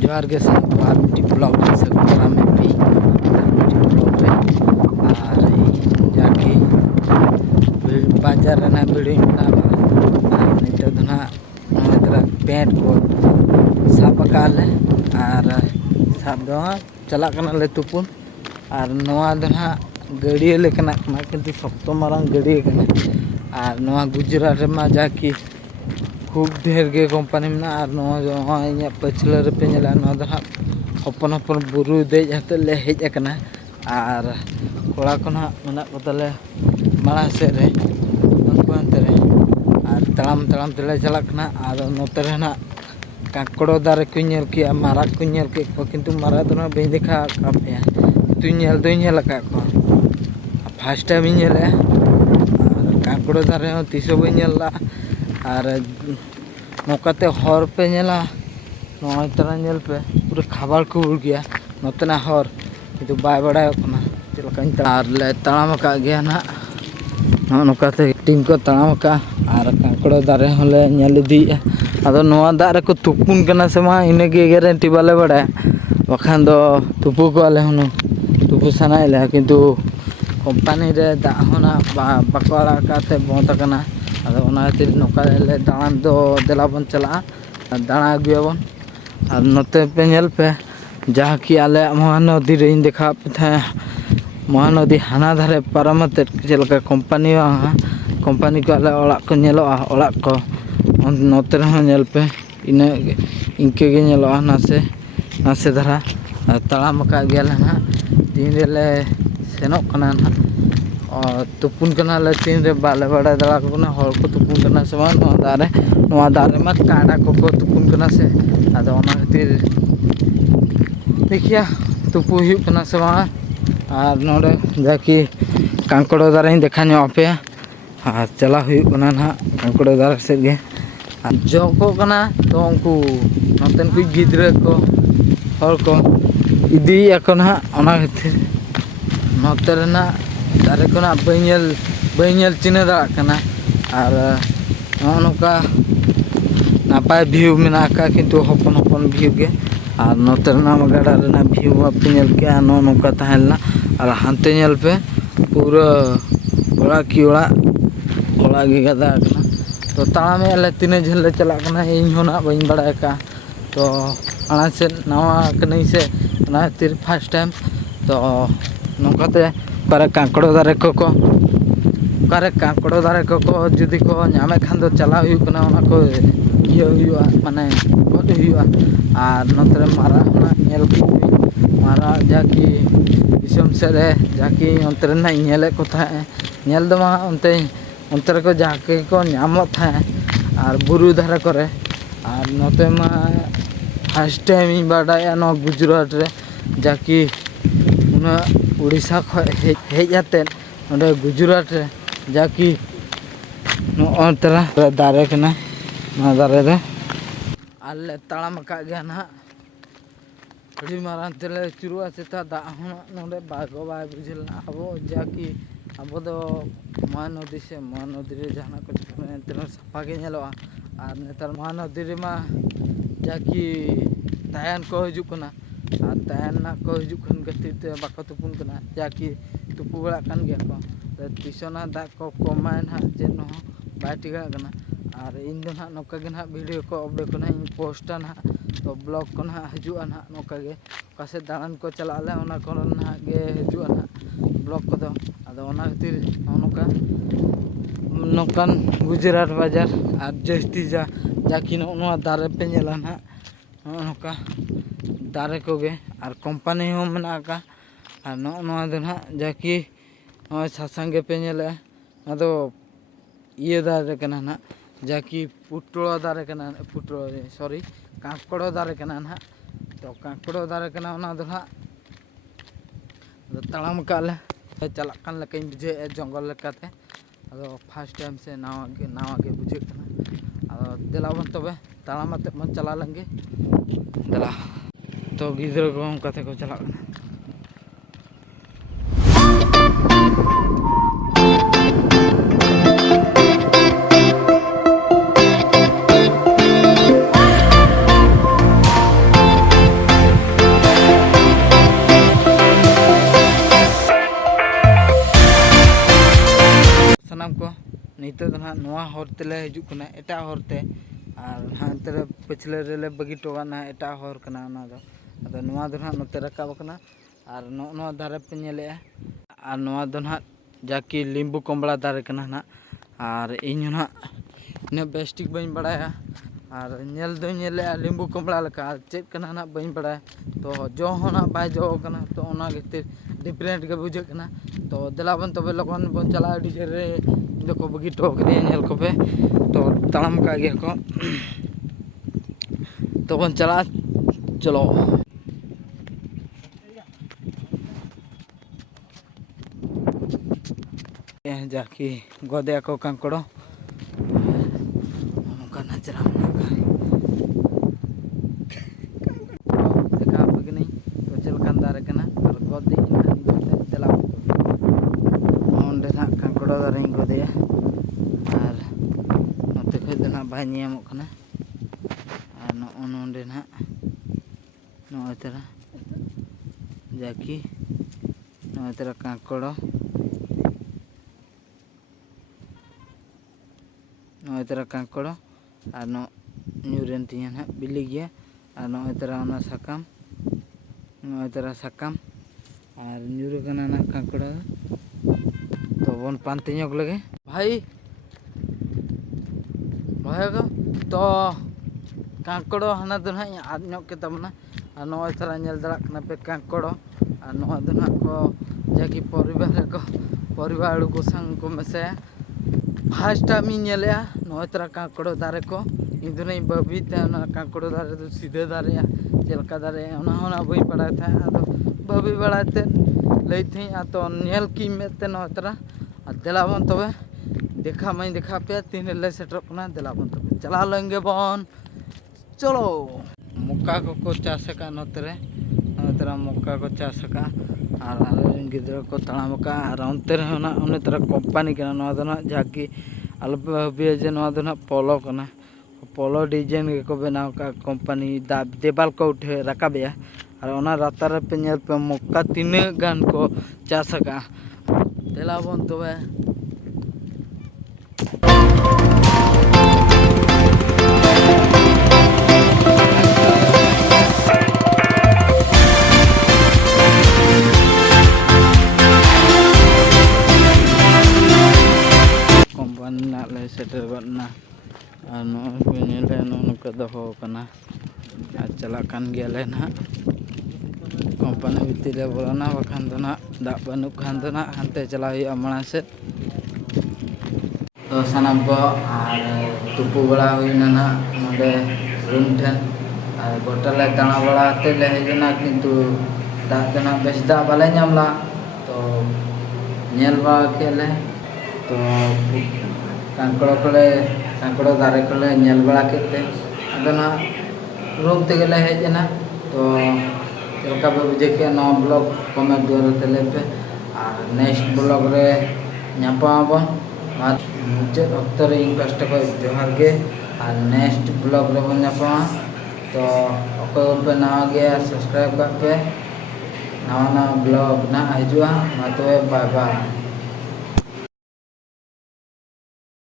जोहार के साथ बार मिट्टी ब्लॉग में सगुन में भी मिट्टी ब्लॉग रे और जाके बाजार रेना वीडियो बना नित दना पेंट को साब काले और साब दो चला ले तुपुन और नवा दना गड़िया लेकना किंतु शक्तो मारंग गड़िया और नवा गुजरात मा जाके खूब ढेर के कंपनी में और इन पछला पे हपन हपन बुरु देज हते ले हेज अकना और कोड़ा को मेना को तले माड़ा सेद रे उनको अंते रे और तड़ाम तड़ाम तेले चलाकना और नोते रे ना काकड़ो दारे को नेल किया मारा को नेल के किंतु मारा दो ना बई देखा कापया तु नेल दो नेल का को फर्स्ट टाइम नेले और काकड़ो दारे तीसो बई नेला और नौकाते हर पे नेला नय तरह नेल पे पूरा खबर को उड़ गया नोतना हर किंतु बाय बड़ा चलका और ले तड़ाम का गया ना नौकाते टीम को तड़ाम का और काकड़ो दारे हले नेल इदी अदो नोआ दा रे को तुपुन कना से मा इने के गारंटी बाले बड़ा बखान दो तुपु को आले हनु तुपु सनाइले किंतु कंपनी रे दा होना बाकवाड़ा काते बंद कना अदो ओना खातिर नोका ले दाना दो देला बन चला दाना अगुयाबन और नोते पे नेल पे जहाँ कि आले महानदी रे देखा पे महानदी हाना धारे पारमते चलका कंपनी को आले ओड़ा को नेलोआ ओड़ा को नोते रहो नेल पे इन इनके गे नेलोआ नासे नासे धारा तड़ाम का गेल ना तीन रे सेनोक कना ना और तुपुन कना ले तीन रे बाले बड़ा दड़ा को ना हर को तुपुन कना से नोआ दारे मा काड़ा को तुपुन कना से आदो ओना खातिर देखिया तुपु हुई कना से और नोडे जाकि कांकड़ो दारे देखा पे और चला हुई कना ना कांकड़ो दारे से गे जो को कना तो उनको नोतन को गिद्रे को हर को इदी को ना ओना खातिर नोते रेना दारे को ना बैल चिन्ह दाड़ा कना और नौका नापाय व्यू मेना का किंतु हपन हपन व्यू गे और नोते रेना गाड़ा रेना व्यू पे नेल के नौका तहलना और हानते नेल पे पूरा ओड़ा की ओड़ा गे गदा कना तो ताड़ाम अले तीन झेल ले चला कना इन होना बइन बड़ा का तो अना से नवा कनई से ना खातिर फर्स्ट टाइम तो नौकाते करे काकड़ो दारे को करे काकड़ो दारे को जुदी को नामे खान दो चला हुई कना ओना को ये हुआ माने गड हुआ और नोतरे मारा ना नेल की मारा जाकी दिसम से रे जाकी अंतरे ना नेले को था नेल दो मा अंतरे को जाके को नामत था और बुरु धारा करे और नोते मा फर्स्ट टाइम इन बाडाया नो गुजरात रे जाकी उना उड़ीसा हेज आते गुजरात रे जाकि तरह दारे कना दारे रे आले तड़ाम का गया ना अड़ी मारान तेले चुरुआ सेता दा नोडे बागो बाय बुझलना अब जाकि अब दो महानदी से महानदी रे जहाना को तेन सफा के नेलोआ और नेतार महानदी रे मा जाकि तायन को हजु कना और तायन ना को हजु खन खातिर ते बाको तुपुन कना जाकि तुपु बड़ा कान गया को तीसोना दा को कमाय ना जे न बाय टिगा कना और इन दो ना नोका गे ना वीडियो को अपडेट को ना इन पोस्टा ना तो ब्लॉग को ना हजुआ ना नोका गे कासे दाड़ान को चला ले ओना को ना गे हजुआ ना ब्लॉग को दो आदो ओना खातिर नोका नोकान गुजरात बाजार और जस्ती जाकि नोआ दारे पे नेला ना नोका दारे को गे और कंपनी हो मेना का और नोआ दो ना जाकि सासंगे पे नेले अदो ये दारे कना ना जाकि पुटलो दारे कना पुटलो सॉरी काकड़ो दारे कना ना तो काकड़ो दारे कना ओना दो ना तड़ाम काले चला कान लेकिन बुझे जंगल लेकाते अदो फर्स्ट टाइम से नावा के बुझे कना अदो देलाबन तबे तड़ाम आते मन चला लेंगे देला तो गिद्रो को हम कथे को चला ᱱᱤᱛᱚᱜ ᱫᱚ ᱱᱟᱦᱟᱜ ᱱᱚᱣᱟ ᱦᱚᱨ ᱛᱮᱞᱮ ᱦᱤᱡᱩᱜ ᱠᱟᱱᱟ ᱮᱴᱟᱜ ᱦᱚᱨᱛᱮ ᱟᱨ ᱱᱟᱦᱟᱜ ᱚᱱᱛᱮ ᱨᱮ ᱯᱟᱹᱪᱷᱞᱟᱹ ᱨᱮᱞᱮ ᱵᱟᱹᱜᱤ ᱦᱚᱴᱚ ᱠᱟᱜ ᱱᱟᱦᱟᱜ ᱮᱴᱟᱜ ᱦᱚᱨ ᱠᱟᱱᱟ ᱚᱱᱟ ᱫᱚ ᱟᱫᱚ ᱱᱚᱣᱟ ᱫᱚ ᱱᱟᱦᱟᱜ ᱱᱚᱛᱮ ᱨᱟᱠᱟᱵ ᱟᱠᱟᱱᱟ ᱟᱨ ᱱᱚᱣᱟ ᱫᱷᱟᱨᱮ ᱯᱮ ᱧᱮᱞᱮᱜᱼᱟ ᱟᱨ ᱱᱚᱣᱟ ᱫᱚ ᱱᱟᱦᱟᱜ ᱡᱟᱠᱤ ᱞᱤᱢᱵᱩ ᱠᱚᱢᱲᱟ ᱫᱟᱨᱮ ᱠᱟᱱᱟ ᱱᱟᱦᱟᱜ ᱟᱨ ᱤᱧ ᱦᱚᱸ ᱱᱟᱦᱟᱜ ᱤᱱᱟᱹᱜ ᱵᱮᱥᱴᱷᱤᱠ ᱵᱟᱹᱧ ᱵᱟᱲᱟᱭᱟ ᱟᱨ ᱧᱮᱞ ᱫᱚᱧ ᱧᱮᱞᱮᱜᱼᱟ ᱞᱤᱢᱵᱩ ᱠᱚᱢᱲᱟ ᱞᱮᱠᱟ ᱟᱨ ᱪᱮᱫ ᱠᱟᱱᱟ ᱱᱟᱦᱟᱜ ᱵᱟᱹᱧ ᱵᱟᱲᱟᱭᱟ ᱛᱚ ᱡᱚ ᱦᱚᱸ ᱱᱟᱦᱟᱜ ᱵᱟᱭ ᱡᱚ ᱠᱟᱱᱟ ᱛᱚ ᱚᱱᱟ ᱠᱷᱟᱹᱛᱤᱨ ᱰᱤᱯᱷᱟᱨᱮᱱᱴ ᱜᱮ ᱵᱩᱡᱷᱟᱹᱜ ᱠᱟᱱᱟ ᱛᱚ ᱫᱮᱞᱟᱵᱚᱱ ᱛᱚᱵᱮ ᱞᱚᱜᱚᱱ ᱵᱚᱱ ᱪᱟᱞᱟᱜᱼᱟ ᱟᱹᱰᱤ ᱡᱷᱟᱹᱞ ᱨᱮ ᱤᱧ ᱫᱚᱠᱚ ᱵᱟᱹᱜᱤ ᱦᱚᱴᱚ ᱠᱟᱹᱫᱤᱧᱟ ᱧᱮᱞ ᱠᱚᱯᱮ तो तड़ाम का गया को तो बन चला चलो जाके गोदे को कंकड़ो का नजरा देखा बगनी तो चलकान दारे कना और गोदी चला ओंडे ना कंकड़ो दारे गोदे और नोते खै दना बाय नियमो कना और नोंडे ना नोय तरा जाकी नोय तरा कंकड़ो नोय तरा कंकड़ो और नो न्यूरेन तिया ना बिली गया और नोय तरा ना साकाम नोय तरा साकाम और न्यूरे कना ना कंकड़ो तो बन पांते ñok लगे भाई भाईगो तो कंकड़ो हना दो ना आद ñok के तमना और नोय तरा ñel दरा कना पे कंकड़ो और नोय दो ना को जाकी परिवार को संग को मेसे फर्स्ट टाइम ñelea नोय तरा कंकड़ो दारे को इंदुने बबी ते ना कंकड़ो दारे तो सीधे दारे चलका दारे ओना होना बई पड़ा था तो बबी बड़ाते लई थी तो ñel की मेते नोय तरा देलाबन तबे देखा मैं देखा पे तीन ले सेटर कना देलाबन तबे चला लेंगे बन चलो मक्का को चाष का नोतरे नोय तरा मक्का को चाष का और गिद्रा को तड़ाम का और अंते होना उन्हें तरह कंपनी का नोआ दो ना जाकी आलपे भाबिया जे नोआ दो ना पोलो कना पोलो डिजाइन को बनाव का कंपनी देवाल को उठे रकाबेया और ओना रातार पे ñel पे मक्का तीन गान को चाष का देलाबन तबे सेटर गना और नौका दहो कना चला गया ना कंपनी भितर बोलना बखान दो ना दा बनू खान दो ना हानते चला माड़ा से तो सानाम को और तुपु बड़ा हुईना ना नोडे रूम ठेन और गोटले दाना बड़ाते ले हजना किंतु दा दना बेस दा बाले नामला तो ñel बा केले तो कंकड़ो दारे को ñel बड़ा केते अदना रूम ते गेले हेजना तो चलका पे बुझे के नो ब्लॉग कमेंट दोर तेले पे और नेक्स्ट ब्लॉग रे ᱧᱟᱯᱟᱢᱟᱵᱚᱱ मुचाद अक्तो रे इन पास्टा को जोहार गे और नेक्स्ट ब्लॉग रे बन ᱧᱟᱯᱟᱢᱟ तो अकोय पे नवा गया सब्सक्राइब कर पे नवा ब्लॉग ना हिजुआ मा तो बाय बाय।